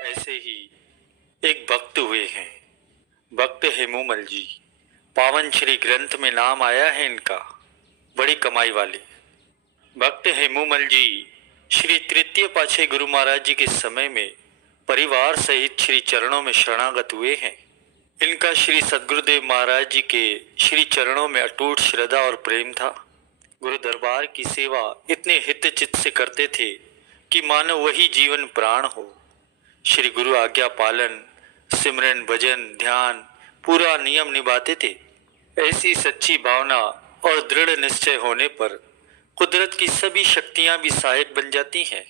ऐसे ही एक भक्त हुए हैं। भक्त हेमूमल जी। पावन श्री ग्रंथ में नाम आया है इनका। बड़ी कमाई वाले भक्त हेमूमल जी श्री तृतीय पातशाही गुरु महाराज जी के समय में परिवार सहित श्री चरणों में शरणागत हुए हैं। इनका श्री सद्गुरुदेव महाराज जी के श्री चरणों में अटूट श्रद्धा और प्रेम था। गुरु दरबार की सेवा इतने हित चित्त से करते थे कि मानो वही जीवन प्राण हो। श्री गुरु आज्ञा पालन, सिमरन, भजन, ध्यान पूरा नियम निभाते थे। ऐसी सच्ची भावना और दृढ़ निश्चय होने पर कुदरत की सभी शक्तियां भी सहायक बन जाती हैं।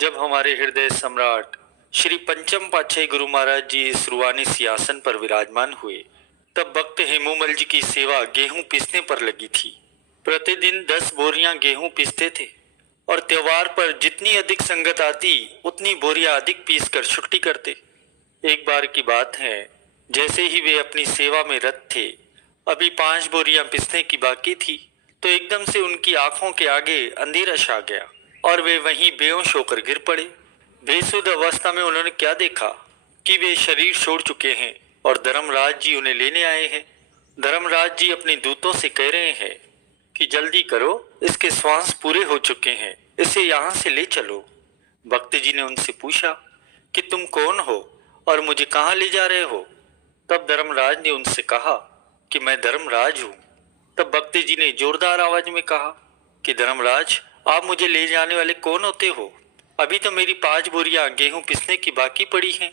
जब हमारे हृदय सम्राट श्री पंचम पातशाही गुरु महाराज जी इस रूहानी सिंहासन पर विराजमान हुए, तब भक्त हेमूमल जी की सेवा गेहूं पीसने पर लगी थी। प्रतिदिन 10 बोरियां गेहूं पीसते थे और त्योहार पर जितनी अधिक संगत आती उतनी बोरियां अधिक पीस कर छुट्टी करते। एक बार की बात है, जैसे ही वे अपनी सेवा में रत थे, अभी 5 बोरियां पीसने की बाकी थी, तो एकदम से उनकी आंखों के आगे अंधेरा छा गया और वे वहीं बेहोश होकर गिर पड़े। बेसुध अवस्था में उन्होंने क्या देखा कि वे शरीर छोड़ चुके हैं और धर्मराज जी उन्हें लेने आए हैं। धर्मराज जी अपने दूतों से कह रहे हैं कि जल्दी करो, इसके श्वास पूरे हो चुके हैं, इसे यहाँ से ले चलो। भक्त जी ने उनसे पूछा कि तुम कौन हो और मुझे कहाँ ले जा रहे हो? तब धर्मराज ने उनसे कहा कि मैं धर्मराज हूँ। तब भक्त जी ने जोरदार आवाज में कहा कि धर्मराज, आप मुझे ले जाने वाले कौन होते हो? अभी तो मेरी 5 बोरियां गेहूं पिसने की बाकी पड़ी हैं।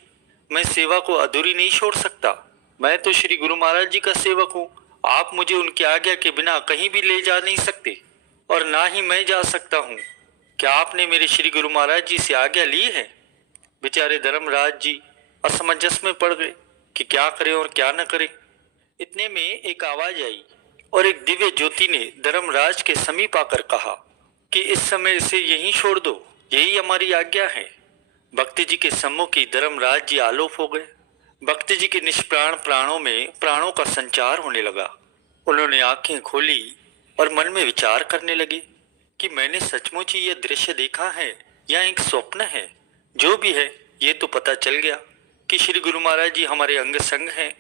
मैं सेवा को अधूरी नहीं छोड़ सकता। मैं तो श्री गुरु महाराज जी का सेवक हूँ। आप मुझे उनकी आज्ञा के बिना कहीं भी ले जा नहीं सकते और ना ही मैं जा सकता हूँ। क्या आपने मेरे श्री गुरु महाराज जी से आज्ञा ली है? बेचारे धर्मराज जी असमंजस में पड़ गए कि क्या करें और क्या न करें। इतने में एक आवाज आई और एक दिव्य ज्योति ने धर्मराज के समीप आकर कहा कि इस समय इसे यहीं छोड़ दो, यही हमारी आज्ञा है। भक्त जी के सम्मुख ही धर्मराज जी आलोप हो गए। भक्त जी के निष्प्राण प्राणों में प्राणों का संचार होने लगा। उन्होंने आंखें खोली और मन में विचार करने लगे कि मैंने सचमुच ही यह दृश्य देखा है या एक स्वप्न है। जो भी है, ये तो पता चल गया कि श्री गुरु महाराज जी हमारे अंग संग हैं।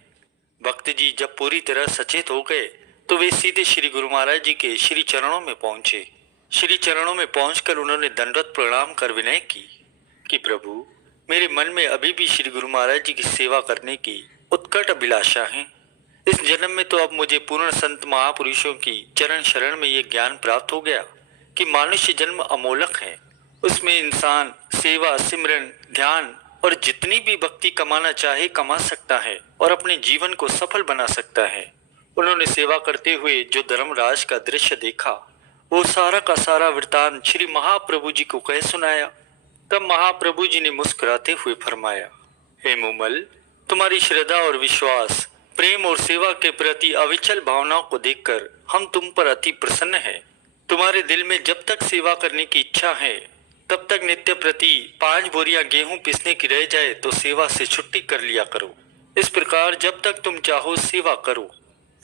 भक्त जी जब पूरी तरह सचेत हो गए तो वे सीधे श्री गुरु महाराज जी के श्री चरणों में पहुंचे। श्री चरणों में पहुंचकर उन्होंने दंडवत प्रणाम कर विनय की कि प्रभु, मेरे मन में अभी भी श्री गुरु महाराज जी की सेवा करने की उत्कट अभिलाषा है। इस जन्म में तो अब मुझे पूर्ण संत महापुरुषों की चरण शरण में ये ज्ञान प्राप्त हो गया कि मनुष्य जन्म अमोलक है। उसमें इंसान सेवा, सिमरन, ध्यान और जितनी भी भक्ति कमाना चाहे कमा सकता है और अपने जीवन को सफल बना सकता है। उन्होंने सेवा करते हुए जो धर्मराज का दृश्य देखा, वो सारा का सारा वृतांत श्री महाप्रभु जी को कह सुनाया। तब महाप्रभु जी ने मुस्कुराते हुए फरमाया, हे मूमल, तुम्हारी श्रद्धा और विश्वास, प्रेम और सेवा के प्रति अविचल भावनाओं को देखकर हम तुम पर अति प्रसन्न हैं। तुम्हारे दिल में जब तक सेवा करने की इच्छा है, तब तक नित्य प्रति 5 बोरियां गेहूं पिसने की रह जाए तो सेवा से छुट्टी कर लिया करो। इस प्रकार जब तक तुम चाहो सेवा करो।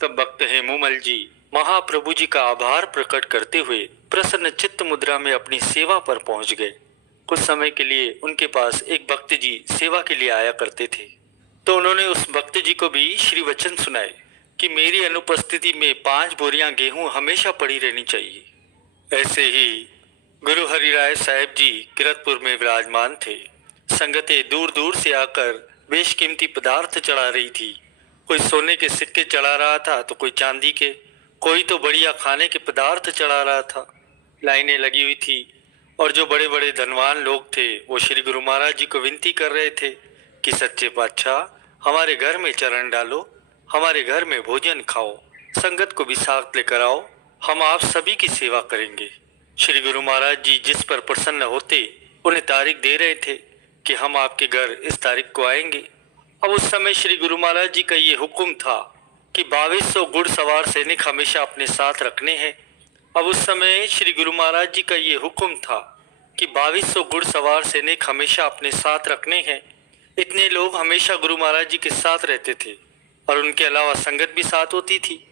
तब भक्त हेमूमल जी महाप्रभु जी का आभार प्रकट करते हुए प्रसन्न चित्त मुद्रा में अपनी सेवा पर पहुंच गए। कुछ समय के लिए उनके पास एक भक्त जी सेवा के लिए आया करते थे, तो उन्होंने उस भक्त जी को भी श्री वचन सुनाए कि मेरी अनुपस्थिति में 5 बोरियां गेहूं हमेशा पड़ी रहनी चाहिए। ऐसे ही गुरु हरिराय साहेब जी किरतपुर में विराजमान थे। संगतें दूर दूर से आकर बेशकीमती पदार्थ चढ़ा रही थी। कोई सोने के सिक्के चढ़ा रहा था तो कोई चांदी के, कोई तो बढ़िया खाने के पदार्थ चढ़ा रहा था। लाइनें लगी हुई थी और जो बड़े बड़े धनवान लोग थे वो श्री गुरु महाराज जी को विनती कर रहे थे कि सच्चे बादशाह, हमारे घर में चरण डालो, हमारे घर में भोजन खाओ, संगत को भी साथ लेकर आओ, हम आप सभी की सेवा करेंगे। श्री गुरु महाराज जी जिस पर प्रसन्न होते उन्हें तारीख दे रहे थे कि हम आपके घर इस तारीख को आएंगे। अब उस समय श्री गुरु महाराज जी का ये हुक्म था कि 2200 घुड़सवार सैनिक हमेशा अपने साथ रखने हैं। अब उस समय श्री गुरु महाराज जी का ये हुक्म था कि 2200 घुड़सवार सैनिक हमेशा अपने साथ रखने हैं। इतने लोग हमेशा गुरु महाराज जी के साथ रहते थे और उनके अलावा संगत भी साथ होती थी।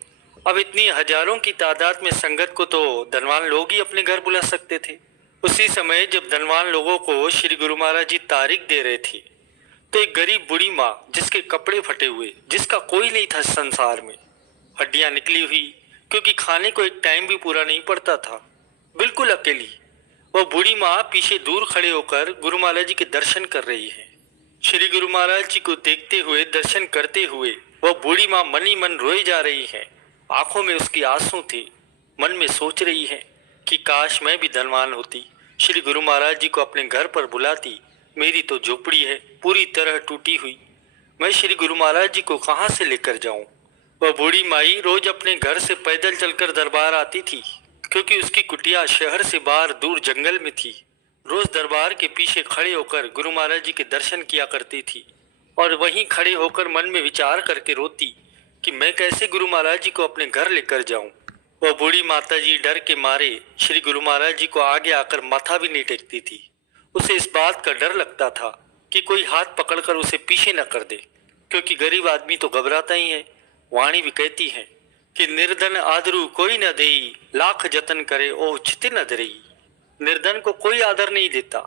अब इतनी हजारों की तादाद में संगत को तो धनवान लोग ही अपने घर बुला सकते थे। उसी समय जब धनवान लोगों को श्री गुरु महाराज जी तारीख दे रहे थे, तो एक गरीब बूढ़ी माँ जिसके कपड़े फटे हुए, जिसका कोई नहीं था संसार में, हड्डियां निकली हुई, क्योंकि खाने को एक टाइम भी पूरा नहीं पड़ता था, बिल्कुल अकेली, वह बूढ़ी माँ पीछे दूर खड़े होकर गुरु महाराज जी के दर्शन कर रही है। श्री गुरु महाराज जी को देखते हुए, दर्शन करते हुए वह बूढ़ी माँ मन ही मन रोई जा रही है। आंखों में उसकी आंसू थे, मन में सोच रही है कि काश मैं भी धनवान होती, श्री गुरु महाराज जी को अपने घर पर बुलाती। मेरी तो झोपड़ी है पूरी तरह टूटी हुई, मैं श्री गुरु महाराज जी को कहाँ से लेकर जाऊं। वह बूढ़ी माई रोज अपने घर से पैदल चलकर दरबार आती थी, क्योंकि उसकी कुटिया शहर से बाहर दूर जंगल में थी। रोज दरबार के पीछे खड़े होकर गुरु महाराज जी के दर्शन किया करती थी और वहीं खड़े होकर मन में विचार करके रोती कि मैं कैसे गुरु महाराज जी को अपने घर लेकर जाऊं। वह बूढ़ी माता जी डर के मारे श्री गुरु महाराज जी को आगे आकर माथा भी नहीं टेकती थी। उसे इस बात का डर लगता था कि कोई हाथ पकड़कर उसे पीछे न कर दे, क्योंकि गरीब आदमी तो घबराता ही है। वाणी भी कहती है कि निर्धन आदरू कोई न देई, लाख जतन करे ओह चित न धरई। निर्धन को कोई आदर नहीं देता,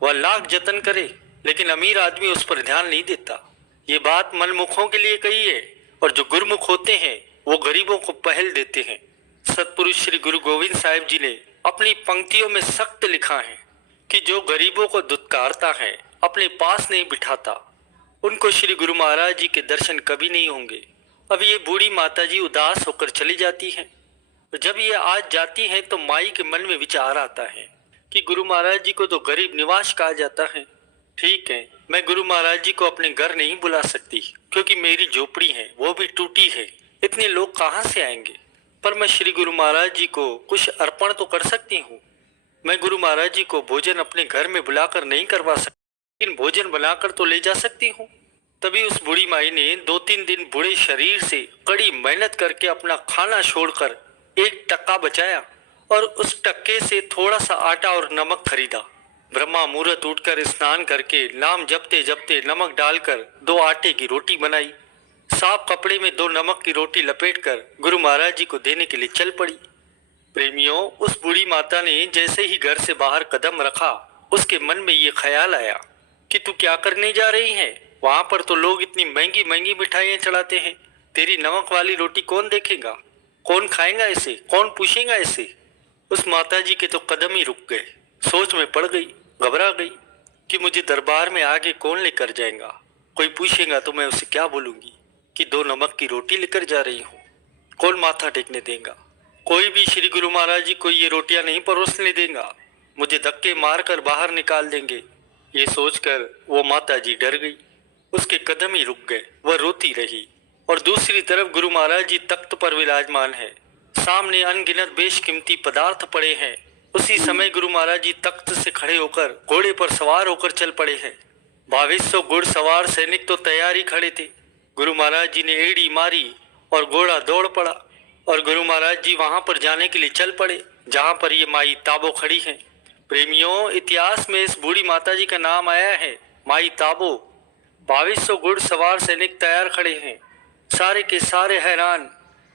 वह लाख जतन करे लेकिन अमीर आदमी उस पर ध्यान नहीं देता। ये बात मनमुखों के लिए कही है, और जो गुरुमुख होते हैं वो गरीबों को पहल देते हैं। सतपुरुष श्री गुरु गोविंद साहिब जी ने अपनी पंक्तियों में सख्त लिखा है कि जो गरीबों को दुत्कारता है, अपने पास नहीं बिठाता, उनको श्री गुरु महाराज जी के दर्शन कभी नहीं होंगे। अब ये बूढ़ी माता जी उदास होकर चली जाती हैं। जब ये आज जाती हैं तो माई के मन में विचार आता है कि गुरु महाराज जी को तो गरीब निवास कहा जाता है। ठीक है, मैं गुरु महाराज जी को अपने घर नहीं बुला सकती, क्योंकि मेरी झोपड़ी है वो भी टूटी है, इतने लोग कहाँ से आएंगे। पर मैं श्री गुरु महाराज जी को कुछ अर्पण तो कर सकती हूँ। मैं गुरु महाराज जी को भोजन अपने घर में बुलाकर नहीं करवा सकती, लेकिन भोजन बनाकर तो ले जा सकती हूँ। तभी उस बूढ़ी माई ने 2-3 दिन बूढ़े शरीर से कड़ी मेहनत करके अपना खाना छोड़कर एक टक्का बचाया और उस टक्के से थोड़ा सा आटा और नमक खरीदा। ब्रह्मा मुहूर्त उठकर स्नान करके नाम जपते जपते नमक डालकर 2 आटे की रोटी बनाई। साफ कपड़े में 2 नमक की रोटी लपेटकर गुरु महाराज जी को देने के लिए चल पड़ी। प्रेमियों, उस बूढ़ी माता ने जैसे ही घर से बाहर कदम रखा, उसके मन में ये ख्याल आया कि तू क्या करने जा रही है। वहां पर तो लोग इतनी महंगी महंगी मिठाइयां चढ़ाते हैं, तेरी नमक वाली रोटी कौन देखेगा, कौन खाएगा इसे, कौन पूछेगा इसे। उस माता जी के तो कदम ही रुक गए। सोच में पड़ गई, घबरा गई कि मुझे दरबार में आगे कौन लेकर जाएगा। कोई पूछेगा तो मैं उसे क्या बोलूंगी कि 2 नमक की रोटी लेकर जा रही हूँ। कौन माथा टेकने देगा। कोई भी श्री गुरु महाराज जी को ये रोटियां नहीं परोसने देगा, मुझे धक्के मारकर बाहर निकाल देंगे। ये सोचकर वो माता जी डर गई, उसके कदम ही रुक गए, वह रोती रही। और दूसरी तरफ गुरु महाराज जी तख्त पर विराजमान है, सामने अनगिनत बेशकीमती पदार्थ पड़े हैं। उसी समय गुरु महाराज जी तख्त से खड़े होकर घोड़े पर सवार होकर चल पड़े हैं। 2200 घुड़सवार सैनिक तो तैयार ही खड़े थे। गुरु महाराज जी ने एड़ी मारी और घोड़ा दौड़ पड़ा और गुरु महाराज जी वहां पर जाने के लिए चल पड़े जहां पर ये माई ताबो खड़ी है। प्रेमियों, इतिहास में इस बूढ़ी माता जी का नाम आया है, माई ताबो। 2200 घुड़सवार सैनिक तैयार खड़े हैं, सारे के सारे हैरान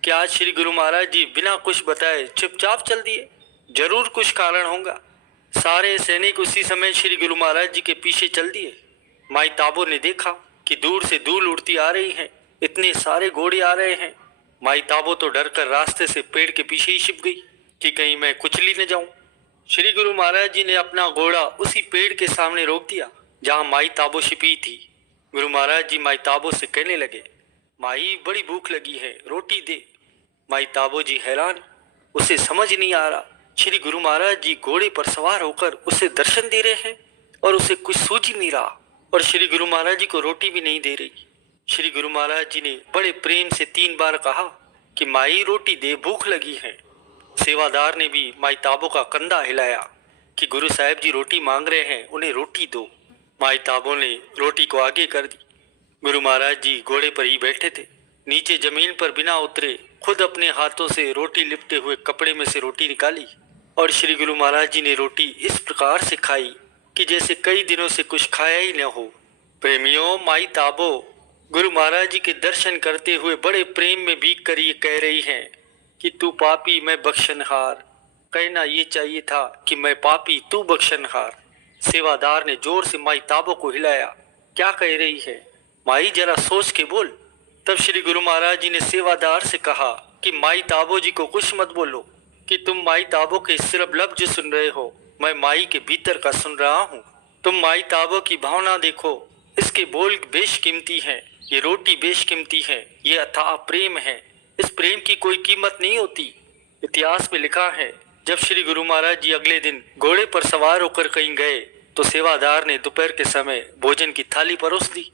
कि आज श्री गुरु महाराज जी बिना कुछ बताए चुपचाप चल दिए, जरूर कुछ कारण होगा। सारे सैनिक उसी समय श्री गुरु महाराज जी के पीछे चल दिए। माई ताबो ने देखा कि दूर से धूल उड़ती आ रही है, इतने सारे घोड़े आ रहे हैं। माई ताबो तो डर कर रास्ते से पेड़ के पीछे ही छिप गई कि कहीं मैं कुचली न जाऊं। श्री गुरु महाराज जी ने अपना घोड़ा उसी पेड़ के सामने रोक दिया जहां माई ताबो छिपी थी। गुरु महाराज जी माई ताबो से कहने लगे, माई बड़ी भूख लगी है, रोटी दे। माई ताबो जी हैरान, उसे समझ नहीं आ रहा, श्री गुरु महाराज जी घोड़े पर सवार होकर उसे दर्शन दे रहे हैं और उसे कुछ सूझ ही नहीं रहा, और श्री गुरु महाराज जी को रोटी भी नहीं दे रही। श्री गुरु महाराज जी ने बड़े प्रेम से 3 बार कहा कि माई रोटी दे, भूख लगी है। सेवादार ने भी माई ताबो का कंधा हिलाया कि गुरु साहब जी रोटी मांग रहे हैं, उन्हें रोटी दो। माई ताबो ने रोटी को आगे कर दी। गुरु महाराज जी घोड़े पर ही बैठे थे, नीचे जमीन पर बिना उतरे खुद अपने हाथों से रोटी लिपटे हुए कपड़े में से रोटी निकाली और श्री गुरु महाराज जी ने रोटी इस प्रकार से खाई कि जैसे कई दिनों से कुछ खाया ही न हो। प्रेमियों, माई ताबो गुरु महाराज जी के दर्शन करते हुए बड़े प्रेम में भीग कर ये कह रही हैं कि तू पापी मैं बख्शनहार। कहना ये चाहिए था कि मैं पापी तू बख्शनहार। सेवादार ने जोर से माई ताबो को हिलाया क्या कह रही है माई, जरा सोच के बोल। तब श्री गुरु महाराज जी ने सेवादार से कहा कि माई ताबो जी को कुछ मत बोलो कि तुम माई ताबो के सिर्फ लफ्ज सुन रहे हो, मैं माई के भीतर का सुन रहा हूँ। तुम माई ताबो की भावना देखो, इसके बोल बेशकीमती हैं, ये रोटी बेशकीमती है, ये अथाह प्रेम है, इस प्रेम की कोई कीमत नहीं होती। इतिहास में लिखा है जब श्री गुरु महाराज जी अगले दिन घोड़े पर सवार होकर कहीं गए तो सेवादार ने दोपहर के समय भोजन की थाली परोस दी,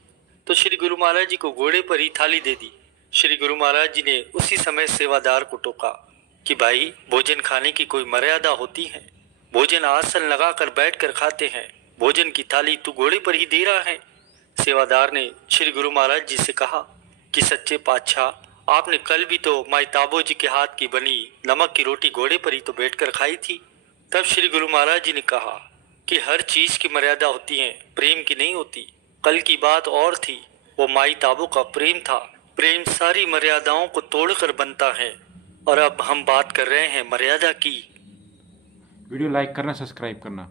तो श्री गुरु महाराज जी को घोड़े पर ही थाली दे दी। श्री गुरु महाराज जी ने उसी समय सेवादार को टोका कि भाई, भोजन खाने की कोई मर्यादा होती है, भोजन आसन लगाकर बैठकर खाते हैं, भोजन की थाली तू घोड़े पर ही दे रहा है। सेवादार ने श्री गुरु महाराज जी से कहा कि सच्चे पातशाह, आपने कल भी तो माई ताबो जी के हाथ की बनी नमक की रोटी घोड़े पर ही तो बैठकर खाई थी। तब श्री गुरु महाराज जी ने कहा कि हर चीज की मर्यादा होती है, प्रेम की नहीं होती। कल की बात और थी, वो माई ताबो का प्रेम था, प्रेम सारी मर्यादाओं को तोड़कर बनता है, और अब हम बात कर रहे हैं मर्यादा की। वीडियो लाइक करना, सब्सक्राइब करना।